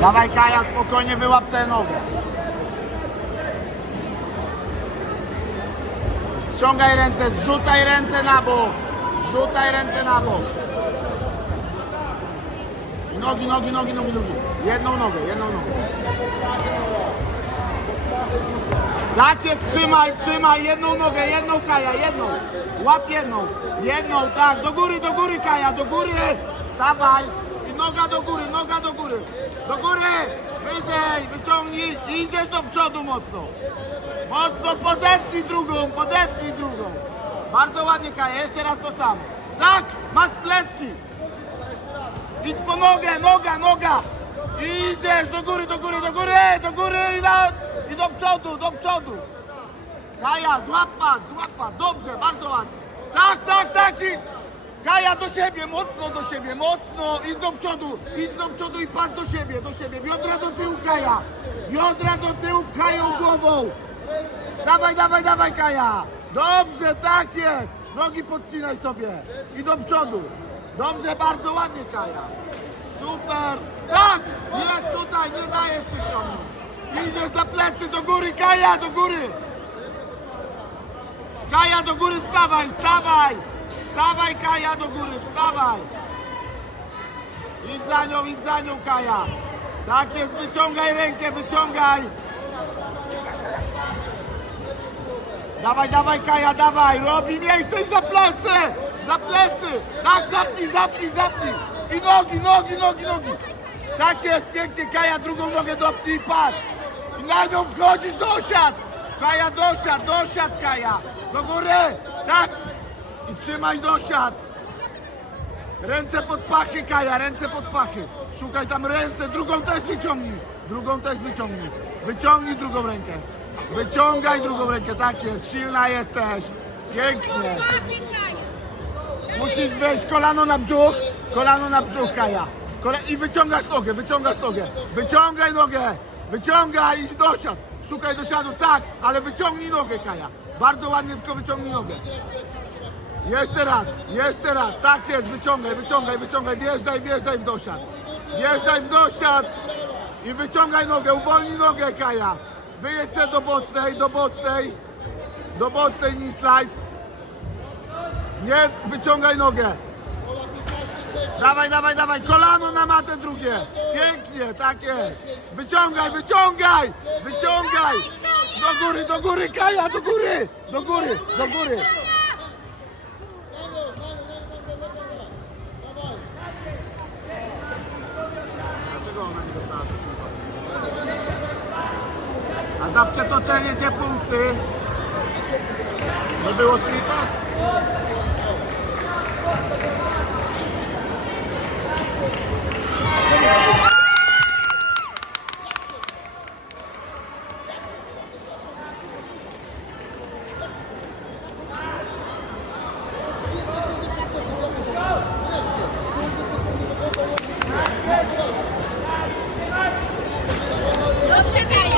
Dawaj Kaja, spokojnie wyłap nogę. Ściągaj ręce, zrzucaj ręce na bok. Rzucaj ręce na bok. Nogi, nogi, nogi, nogi, nogi. Jedną nogę, jedną nogę. Tak jest, trzymaj, trzymaj, jedną nogę, jedną Kaja, jedną. Łap jedną, jedną, tak, do góry, do góry Kaja, do góry. Stawaj i noga do góry, noga do góry. Do góry, wyżej, wyciągnij i idziesz do przodu mocno. Mocno podepnij drugą, podepnij drugą. Bardzo ładnie Kaja, jeszcze raz to samo. Tak, masz plecki. Idź po nogę, noga, noga. I idziesz do góry, do góry, do góry, do góry i, i do przodu, do przodu. Kaja, złap pas, złap pas. Dobrze, bardzo ładnie. Tak, tak, tak i... Kaja do siebie, mocno do siebie, mocno i do przodu. Idź do przodu i pas do siebie, do siebie. Biodra do tyłu, Kaja. Biodra do tyłu, pchają głową. Dawaj, dawaj, dawaj, Kaja. Dobrze, tak jest. Nogi podcinaj sobie i do przodu. Dobrze, bardzo ładnie, Kaja. Super. Tak, jest tutaj, nie dajesz się ciągnąć. Idziesz za plecy, do góry, Kaja, do góry. Kaja, do góry, wstawaj, wstawaj. Wstawaj, Kaja, do góry, wstawaj. Idź za nią, idź za nią, Kaja. Tak jest, wyciągaj rękę, wyciągaj. Dawaj, dawaj, Kaja, dawaj. Robi miejsce za plecy. Za plecy. Tak, zapnij, zapnij, zapnij. I nogi, nogi, nogi, nogi. Tak jest, pięknie, Kaja, drugą nogę dopnij i pas. I na nią wchodzisz, dosiad. Kaja, dosiad, dosiad, Kaja. Do góry. Tak. I trzymaj dosiad. Ręce pod pachy, Kaja, ręce pod pachy. Szukaj tam ręce, drugą też wyciągnij. Drugą też wyciągnij. Wyciągnij drugą rękę. Wyciągaj drugą rękę, tak jest. Silna jesteś. Pięknie. Musisz wejść kolano na brzuch. Kolano na brzuch, Kaja. I wyciągasz nogę, wyciągasz nogę. Wyciągaj nogę. Wyciągaj i dosiad. Szukaj dosiadu, tak, ale wyciągnij nogę, Kaja. Bardzo ładnie, tylko wyciągnij nogę. Jeszcze raz, jeszcze raz. Tak jest, wyciągaj, wyciągaj, wyciągaj. Wjeżdżaj, wjeżdżaj w dosiad. Wjeżdżaj w dosiad i wyciągaj nogę. Uwolnij nogę, Kaja. Wyjedź se do bocznej, do bocznej. Do bocznej, nie slajd. Nie, wyciągaj nogę. Dawaj, dawaj, dawaj. Kolano na matę drugie. Pięknie, tak jest. Wyciągaj, wyciągaj. Wyciągaj. Do góry, do góry, Kaja, do góry. Do góry, do góry. Dlaczego ona nie dostała za? A za przetoczenie gdzie punkty? Nie było slipa? Vamos chegar.